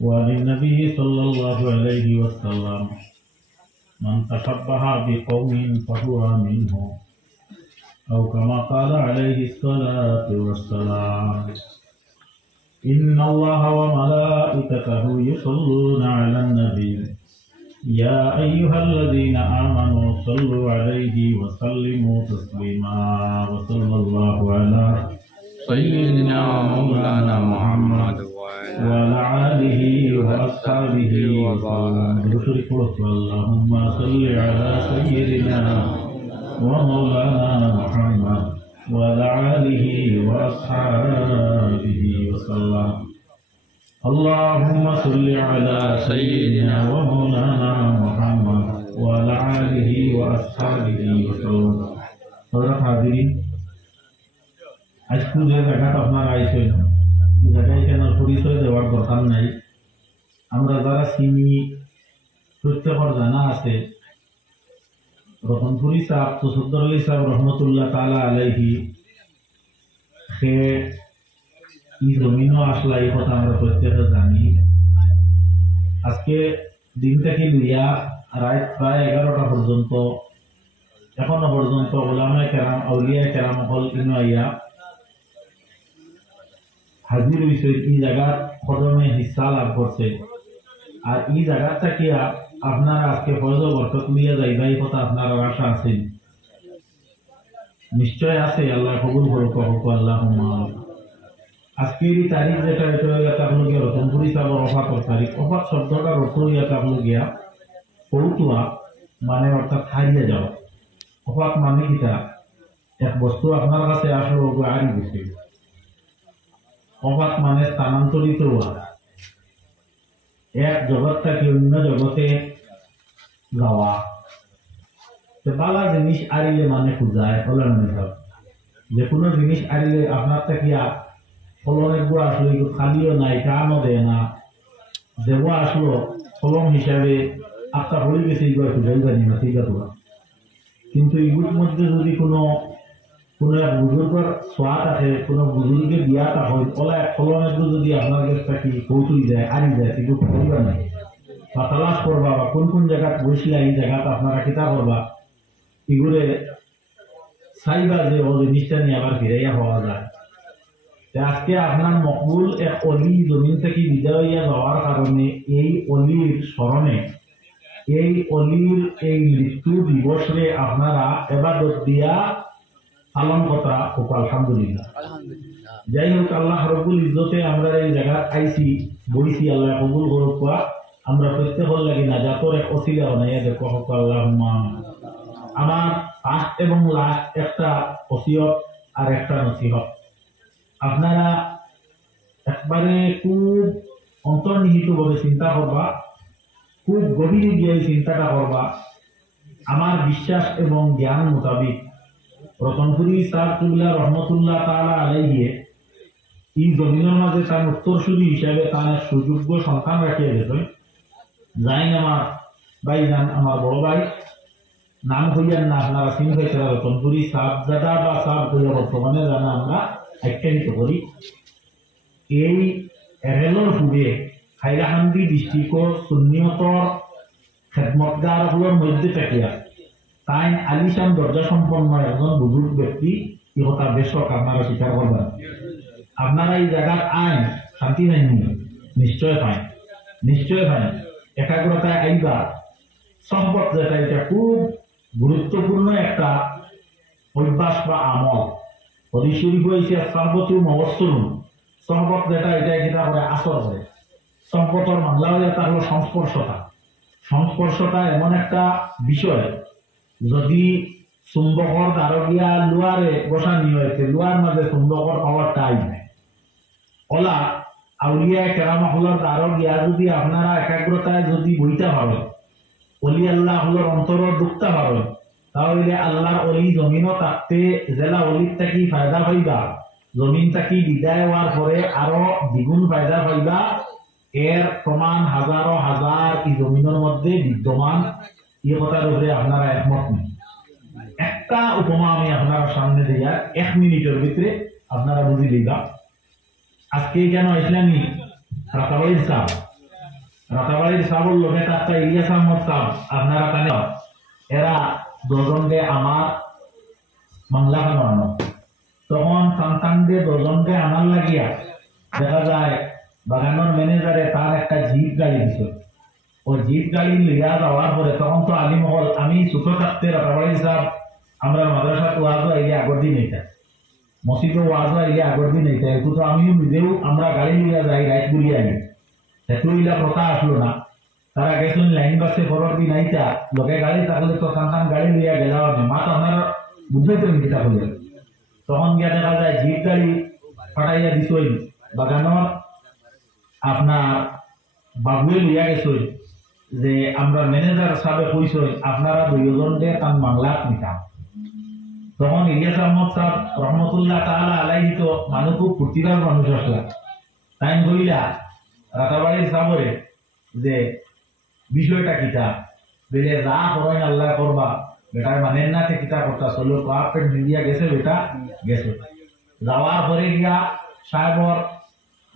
وعن النبي صلى الله عليه وسلم من تشبه بقوم فهو منه أو كما قال عليه الصلاة والسلام إن الله وملائكته يصلون على النبي يا أيها الذين آمنوا صلوا عليه وسلموا تسليما وصلى الله على سيدنا مولانا محمد وعلى آله وأصحابه وسلم اللهم صل على سيدنا ومولانا محمد وعلى آله وأصحابه وسلم اللهم صل على سيدنا ومولانا محمد وعلى آله وأصحابه وسلم حضرات حاضرين আজকে যে জায়গাটা আপনারা আইছেন জায়গায় কেন পরিচয় দেওয়ার দরকার নাই। আমরা যারা চিনি প্রত্যেকের জানা আছে রতনপুরি সাহেব তসদ্দর আলী সাহেব রহমতুল্লাহ তাআলা আলাইহি সে এই জমিনও আসলা এই কথা আমরা প্রত্যেকে জানি। আজকে দিন থেকে লইয়া রাত প্রায় 11টা পর্যন্ত এখনো পর্যন্ত ওলামায়ে কেরাম আউলিয়ায়ে কেরাম হল ইনাইয়া হাজির হয়েছে এই জায়গার কদমে হিস্সা লাভ করছে। আর এই জায়গাটা কি আপনারা আজকে ফয়জ বরকত লিয়া যাইবা এই কথা আপনারা আশা আছেন? নিশ্চয় আছে। আল্লাহ কবুল করুক আল্লাহুম্মা। আজকের এই তারিখ যেটা এটা আপনাকে রতনপুরি সাহেবের ওফাতের তারিখ। ওফাত শব্দটার অর্থ ইয়াতে আপনাকে পৌতুয়া মানে অর্থাৎ হারিয়ে যাওয়া। ওফাত মানে কিটা এক বস্তু আপনার কাছে আসলো হারিয়ে গেছে। অবাক মানে স্থানান্তরিত হওয়া, এক জগৎ থেকে অন্য জগতে যাওয়া। বালা জিনিস আরিলে মানে খুঁজায় ফলন সব। যে কোনো জিনিস আরিলে আপনার থেকে ফলনের গুড়া আসলো এগুলো খালিও নাই, কামও দেয় না। যেগুলো আসলো ফলন হিসাবে আপনার হয়ে গেছে এগুলো খুঁজাই জানি না, ঠিক আছে। কিন্তু এগুলোর মধ্যে যদি কোনো এক বুজুর্গের সোয়াদ আছে, কোনো বুজুর্গের বিয়াটা হয়, ওলা এক ফলনের যদি আপনার কাছে কি কৌতুই যায় আরি যায় সেগুলো করিবা নাই বা তালাশ করবা বা কোন কোন জায়গায় বসলে এই জায়গাটা আপনারা কিতা করবা এগুলো চাইবা যে ও জিনিসটা নিয়ে আবার ফিরাইয়া হওয়া যায়। আজকে আপনার মকবুল এক অলি জমিন থেকে বিদায় হইয়া যাওয়ার কারণে এই অলির স্মরণে এই অলির এই মৃত্যু দিবসে আপনারা ইবাদত দিয়া পালন কথা খুব আলহামদুলিল্লাহ। যাই হোক, আল্লাহ রব্বুল ইজ্জতে আমরা এই জায়গা আইছি বইছি, আল্লাহ কবুল করুক। আমরা প্রত্যেকের লাগি নাজাতের এক ওসিলা বানাইয়া দেখো হোক আল্লাহুম্মা। আমার ফার্স্ট এবং লাস্ট একটা ওসিয়ত আর একটা নসিহত। আপনারা একবারে খুব অন্তর্নিহিত ভাবে চিন্তা করবা, খুব গভীরে গিয়ে চিন্তাটা করবা। আমার বিশ্বাস এবং জ্ঞান মোতাবিক রতনপুরি সাহেব রহমতুল্লাহ তাআলা আলাইহি এই জমিনের মাঝে তার উত্তরসূরি হিসাবে তার সুযোগ্য সন্তান রাখিয়া গেছে। যাইন আমার ভাই যান, আমার বড় ভাই, নাম হইয়ান না আপনারা চিন হয়েছে রতনপুরি সাহেবজাদা বা সাহেব হইয়া বর্তমানে জানা আমরা আখ্যায়িত করি। এই রেলর ফুড়ে হাইলাকান্দি ডিস্ট্রিক্টর সুন্নিয়তর খেদমতগার হলোর মধ্যে থাকিয়া তাই আলিশান দরজা সম্পন্ন একজন বুজুর্গ ব্যক্তি। এই কথা বেশক আপনারা স্বীকার করবেন। আপনারা এই জায়গার আইন শান্তি নাই নিশ্চয় পাই, নিশ্চয় পাই। একাগ্রতায় আইবা সহবত যেটা এটা খুব গুরুত্বপূর্ণ একটা অভ্যাস বা আমল। হদিস শরীফ হয়েছে সহবতু মবস্সরুন। সহবত যেটা এটা যেটা করে আসর করে সহবতর বাংলা যেটা হলো সংস্পর্শতা। সংস্পর্শতা এমন একটা বিষয়, যদি চুম্বকর দ্বারগিয়া লোয়ারে বসানি হয়েছে, লোয়ার মাঝে চুম্বকর পাওয়ার টাইম ওলা আউলিয়া কেরামা হলোর দ্বারগিয়া যদি আপনারা একাগ্রতায় যদি বইতে পারেন, অলি আল্লাহ হলোর অন্তর ডুবতে পারেন, তাহলে আল্লাহর অলি জমিনও থাকতে জেলা অলির থাকি ফায়দা পাইবা, জমিন থাকি বিদায় হওয়ার পরে আরো দ্বিগুণ ফায়দা পাইবা। এর প্রমাণ হাজারো হাজার এই জমিনের মধ্যে বিদ্যমান। এই কথার উপরে আপনারা একমত নেই। একটা উপমা আমি আপনার সামনে দিয়া 1 মিনিটের ভিতরে আপনারা বুঝি দিবা। আজকে কেন ইসলামী রাতাবাড়ির সাহেব রাতাবাড়ির সাবর লোকে তার ইলিয়াস আহমদ সাহ আপনারা কানে এরা দুজনকে আমার বাংলা খানো আনো তখন সন্তানদের দুজনকে আনার লাগিয়া দেখা যায় বাগানোর ম্যানেজারে তার একটা জিপ গাড়ি দিছিল ও জিপ গাড়ি লিয়া যাওয়ার পরে তখন তো আলিমহল আমি ছোট থাকতে রাতাবাড়ি সাহেব আমরা মাদ্রাসা ওয়াজও আইলে আগর দিন এটা মসজিদে ওয়াজও আইলে আগর দিন এটা একটু তো আমিও নিজেও আমরা গাড়ি লিয়া যাই রাইট বলিয়া আনি একটু ইলা কথা আসলো না তারা গেছেন লাইন বাসে ফরওয়ার্ড দিন আইতা লোকে গাড়ি থাকলে তো সন্তান গাড়ি লিয়া গেলাম আমি মা তো আপনারা বুঝাইতেন কিতা বলে তখন গিয়া দেখা যায় জিপ গাড়ি ফাটাইয়া দিছই বাগানোর আপনার বাবুয়ে লিয়া গেছই যে আমরা ম্যানেজার সাহেব কইছই আপনারা দুইজনকে তান বাংলা নিতাম তখন ইলিয়াস আহমদ সাহেব রহমতুল্লাহ তাআলা আলাইহি তো মানুষ খুব ফুর্তিদার মানুষ আসলা তাই কইলা রাতাবাড়ির সাবরে যে বিষয়টা কিতা বলে যা করেন আল্লাহ করবা বেটার মানেন না তে কিতা করতা চলো কাপের মিডিয়া গেছে বেটা গেছে যাওয়ার পরে গিয়া সাহেবর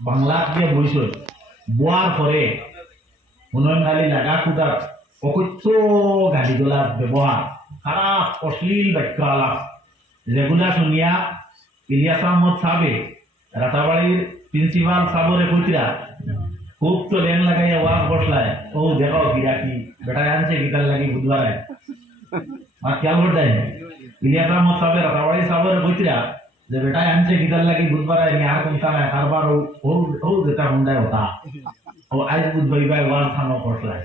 বাংলা দিয়ে বইছই বোয়ার পরে উন্নয়ন গালি লাগা কুদার অকথ্য গালিগুলার ব্যবহার খারাপ অশ্লীল বাক্য আলাপ যেগুলা শুনিয়া ইলিয়াস আহমদ সাহেবে রাতাবাড়ির প্রিন্সিপাল সাবরে কইরা খুব তো লেন লাগাইয়া ওয়াজ বসলায় ও দেখো গিরাকি বেটা আনছে গিটার লাগি বুধবারে আর খেয়াল করতে ইলিয়াস আহমদ সাহেব রাতাবাড়ি সাবরে কইরা যে বেটা আনছে গিটার লাগি বুধবারে নি আর কোনটা না কারবার ও যেটা হুন্ডায় হতা ও আজ বুধবাই বাই ওয়াজ থানো বসলায়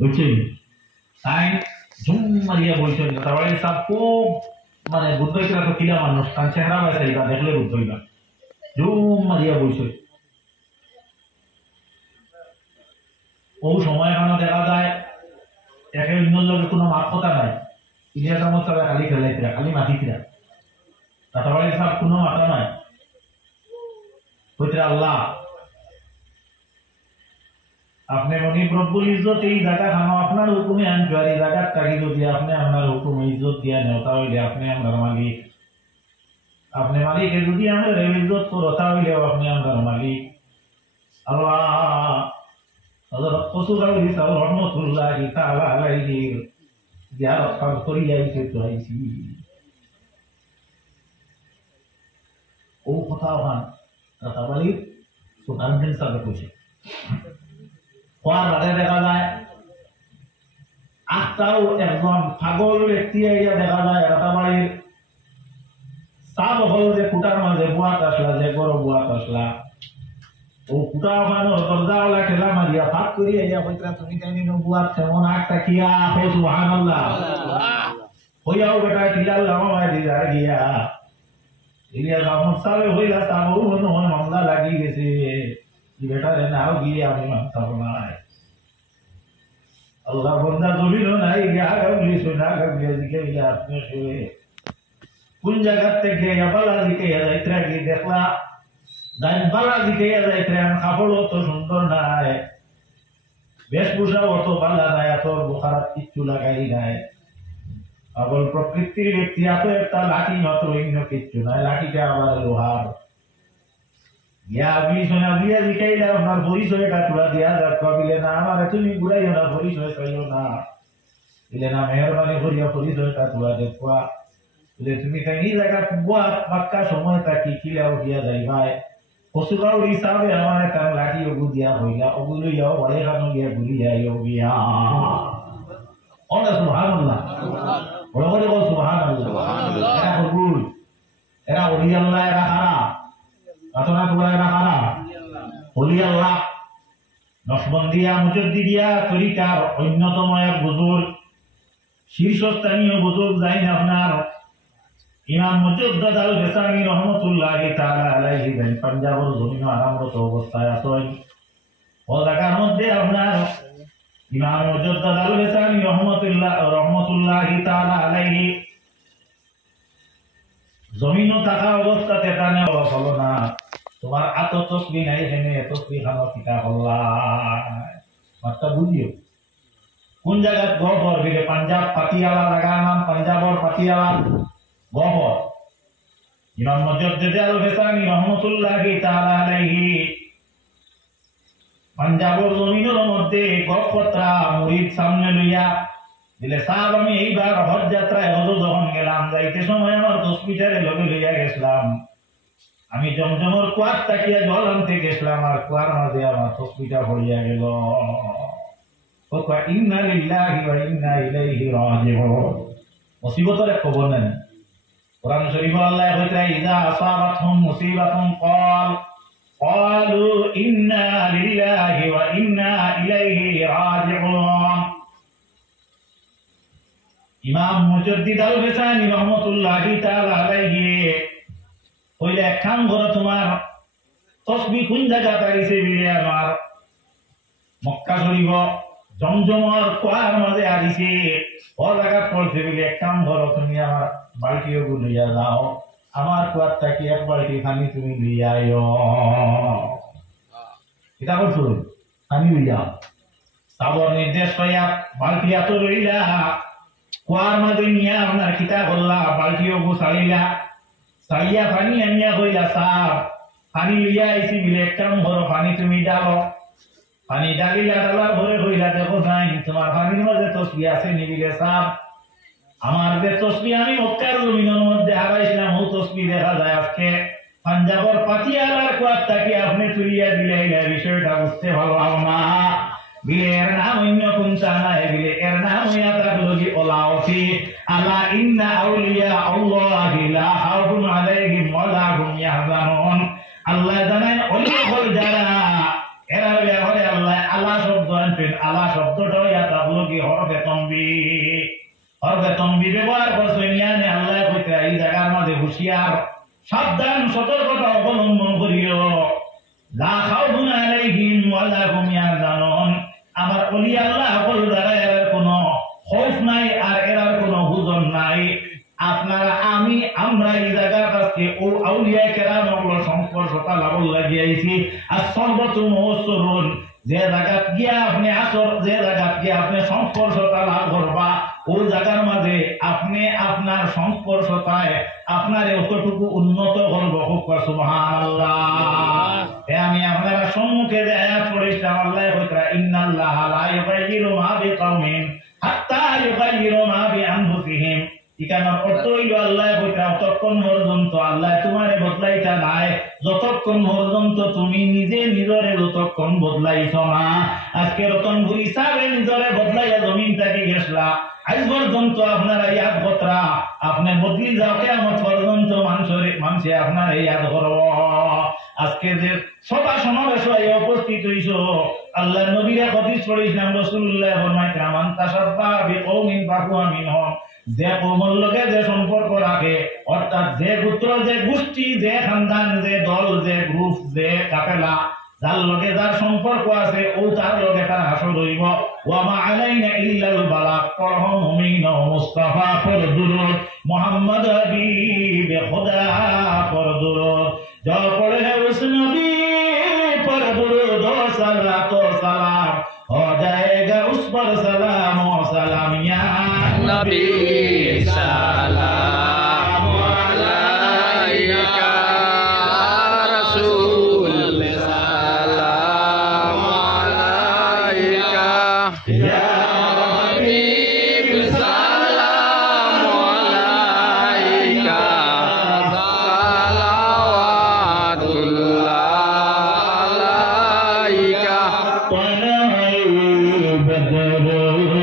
বুঝছেন তাই ঝুম মারিয়া বলছেন রাতাবাড়ি সাহেব খুব মানে বুদ্ধইরা তো কিলা মানুষ তার চেহারা বাইসাইবা দেখলে বুদ্ধইবা ঝুম মারিয়া বলছেন ও সময় কেন দেখা যায় একে অন্য লোকের কোনো মাপ কথা নাই ইলিয়াস আহমদ সাহেব খালি খেলাইছিলা খালি মাতিছিলা রাতাবাড়ি সাহেব কোনো মাথা নাই হইতে আল্লাহ আপনি মনিব রব্বুল ইজ্জত এই জায়গা খানো আপনার হুকুমে আনছো আর এই জায়গার থাকি যদি আপনি আপনার হুকুমে ইজ্জত দিয়া নেও তাহলে আপনি আপনার মালিক আপনি মালিকের যদি আমরা ইজ্জত করো তাহলে আপনি আপনার মালিক আল্লাহ হযরত কসুরাউলি সাহেব রহমাতুল্লাহি তাআলা আলাইহি জিয়ারত করিয়া আইছে তো আইছি ও কথা ওখান রাতাবাড়ির সুলতান সাহেব কইছে কোয়ার রাতে দেখা যায় আটটাও একজন পাগল ব্যক্তি আইয়া দেখা যায় রাতাবাড়ির সাব হল যে কুটার মাঝে বুয়াত আসলা যে বড় বুয়াত আসলা ও কুটা ওখানে দরজাওয়ালা ঠেলা মারিয়া ফাঁক করিয়া ইয়া কইরা তুমি জানি নো বুয়াত কেমন আটটা কিয়া হো সুবহানাল্লাহ হইয়াও বেটা কিলাল লামাই দিয়া গিয়া ইলিয়াস আহমদ সাহেব হইলা তাও মনে হয় মামলা লাগি গেছে বেটা রে নাও গিয়ে আমি মানতাম না আল্লাহ বন্দা জমিনও নাই গিয়া গাবলি সোনা গাবলি দিকে ইলা আপনি শুয়ে কোন জায়গা থেকে বালা দিকে যাইত্রা গিয়ে দেখলা দাইন বালা দিকে যাইত্রা কাপড় তো সুন্দর নাই বেশভূষা অত বালা নাই তোর বুখারাত কিচ্ছু লাগাই নাই আবার প্রকৃতির ব্যক্তি এত একটা লাঠি মতো অন্য কিচ্ছু নাই লাঠিটা আবার লোহার ইয়া আপনি সোনা দিয়া দিকাইলা আপনার পরিচয়টা তুলা দিয়া যাক কবিলে না আমার তুমি ঘুরাইও না পরিচয় চাইও না দিলে না মেহরবানি করিয়া পরিচয়টা তুলা দেখবা দিলে তুমি কাহিনী জায়গা বুয়া পাক্কা সময় থাকি কিলাও দিয়া যাইবাই কসুগাঁও হিসাবে আমার একটা লাঠি ওগু দিয়া হইলা ওগুলো যাও বড়ে খানো গিয়া গুলি যাইও গিয়া সুবহানাল্লাহ বড় করে বল সুবহানাল্লাহ এরা কবুল এরা ওলি আল্লাহ এরা কারা আতনা তোলা এরা কারা ওলি আল্লাহ নকশবন্দিয়া মুজাদ্দিদিয়া তরিকার অন্যতম এক বুজুর্গ শীর্ষস্থানীয় বুজুর্গ যাইন আপনার ইমাম মুজাদ্দিদ আল বেসামি রহমাতুল্লাহি তাআলা আলাইহি যাইন পাঞ্জাবের জমিন আরামরত অবস্থায় আছেন ও জায়গার মধ্যে আপনার ইমাম মুজাদ্দিদ আল বেসামি রহমাতুল্লাহি তাআলা আলাইহি জমিনও থাকা অবস্থাতে তানে হলো না তোমার আত তসবি নাই হেনে তসবি খানো কিতা হল্লাই মাত্রা বুঝিও কোন জায়গায় গহর বিলে পাঞ্জাব পাতিয়ালা জায়গার নাম পাঞ্জাবর পাতিয়ালা গহর ইমাম মুজাদ্দিদ আল বেসামি রহমাতুল্লাহি তাআলা আলাইহি পাঞ্জাবর জমিনের মধ্যে গপত্রা মুরিদ সামনে লইয়া দিলে সাহেব আমি এইবার হজ যাত্রায় হজ যখন গেলাম যাইতে সময় আমার হসপিটালে লগে লইয়া গেছিলাম আমি জমজমর কুয়ার তাকিয়া জল আনতে গেছিলাম আর কুয়ার মাঝে আমার হসপিটাল হইয়া গেল ইন্না লিল্লাহি ওয়া ইন্না ইলাইহি রাজিউন মুসিবতের খবর নেন কোরআন শরীফে আল্লাহ কইতা ইযা আসাবাতহুম মুসিবাতুন ক্বালু ইন্না লিল্লাহি ওয়া ইন্না ইলাইহি রাজিউন ইমাম মুজাদ্দিদ আল-হুসাইনি রাহমাতুল্লাহি তাআলা আলাইহি কইলে একখান ঘর তোমার তাসবিহ কোন জায়গা পাইছে বিলে আমার মক্কা শরীফ জমজমর কুয়ার মাঝে আইছে ও জায়গা পড়ছে বিলে একখান ঘর তুমি আমার বালতিও লইয়া যাও আমার কুয়ার থেকে এক বালতি পানি তুমি লইয়া আইও এটা করছো পানি লইয়া সাবর নির্দেশ পাইয়া বালতি এত লইলা কুয়ার মাঝে নিয়ে আপনার খিতা করলা বালতিও গোছাইলা সাইয়া পানি আনিয়া কইলা সাপ পানি লইয়া আইছি বিলে একখান ঘর পানি তুমি ডালো পানি ডালিলা ডালা ভরে কইলা দেখো যাই তোমার পানির মাঝে তসবিহ আছে নিবিলে সাপ আমার যে তসবিহ আমি মক্কার জমিনের মধ্যে হারাইছিলাম ও তসবিহ দেখা যায় আজকে পাঞ্জাবর পাতিয়ালার কুয়ার তাকে আপনি তুলিয়া দিলে এই বিষয়টা বুঝতে পারলাম না বিলে এর নাম অন্য কোনটা নাই বিলে এর নাম হইয়া থাকলো কি ওলাওতি আলা ইন্না আউলিয়া আল্লাহি লা খাউফুন আলাইহিম ওয়া লা হুম ইয়াহজানুন আল্লাহ জানেন ওলি হল যারা এরা ব্যাপারে আল্লাহ শব্দ আনবেন আল্লাহ শব্দটা হইয়া থাকলো কি হরফে তম্বি ব্যবহার করছেন ইয়ানে আল্লাহ কইতে এই জায়গার মাঝে হুঁশিয়ার সাবধান সতর্কতা অবলম্বন করিও লা খাউফুন আলাইহিম ওয়া লা হুম ইয়াহজানুন আমার ওলি আল্লাহ সকল দ্বারা এর কোনো খৌফ নাই আর এর কোনো হুজন নাই আপনারা আমরা এই জায়গার কাছে ও আউলিয়া কেরামগুলো সংস্পর্শতা লাভ লাগিয়েছি আর সর্বপ্রথম মহসরুন যে জায়গা গিয়া আপনি আসর যে জায়গা গিয়া আপনি সংস্পর্শতা লাভ করবা ওই জায়গার মাঝে আপনি আপনার সংস্পর্শতায় আপনার এতটুকু উন্নত করবো সুবহানাল্লাহ আমি আপনারা সম্মুখে যে আয়াত পড়েছিলাম আল্লাহ কইতা ইন্নাল্লাহা লা ইউগাইয়িরু মা বিকাউমিন হাত্তা ইউগাইয়িরু মা বিআনফুসিহিম ইকানা অর্থ হইল আল্লাহ কইতা ততক্ষণ পর্যন্ত আল্লাহ তোমারে বদলাইতা নাই যতক্ষণ পর্যন্ত তুমি নিজে নিজরে যতক্ষণ বদলাইছ না আজকে রতনপুর হিসাবে নিজরে বদলাইয়া জমিন থেকে গেছলা আজ পর্যন্ত আপনারা ইয়াদ বতরা আপনি বদলি যাও কিয়ামত পর্যন্ত মানুষে আপনারা ইয়াদ করব আজকে যে সভা সমাবেশ হয়ে উপস্থিত হইছো আল্লাহ নবীর হাদিস পড়েছিলাম রাসূলুল্লাহ ফরমাইতেন মান তাশাব্বা বিকওমিন ফাহুয়া মিনহুম যে কওমের লগে যে সম্পর্ক রাখে অর্থাৎ যে গোত্র যে গোষ্ঠী যে খানদান যে দল যে গ্রুপ যে কাফেলা যার লগে যার সম্পর্ক আছে ও তার লগে তার হাসর হইব ওয়া মা আলাইনা ইল্লাল বালাগ পরহ মুমিন ও মুস্তাফা পর দুরুদ মুহাম্মদ হাবিব খোদা পর দুরুদ যা পড়ে হে উস নবী পর দুরুদ ও সালাত ও সালাম हो जाएगा उस पर सलाम व सलाम या नबी सलाम अलैका रसूल सलाम अलैका या हबीब सलाम अलैका सलावतुल्लाह अलैका بدر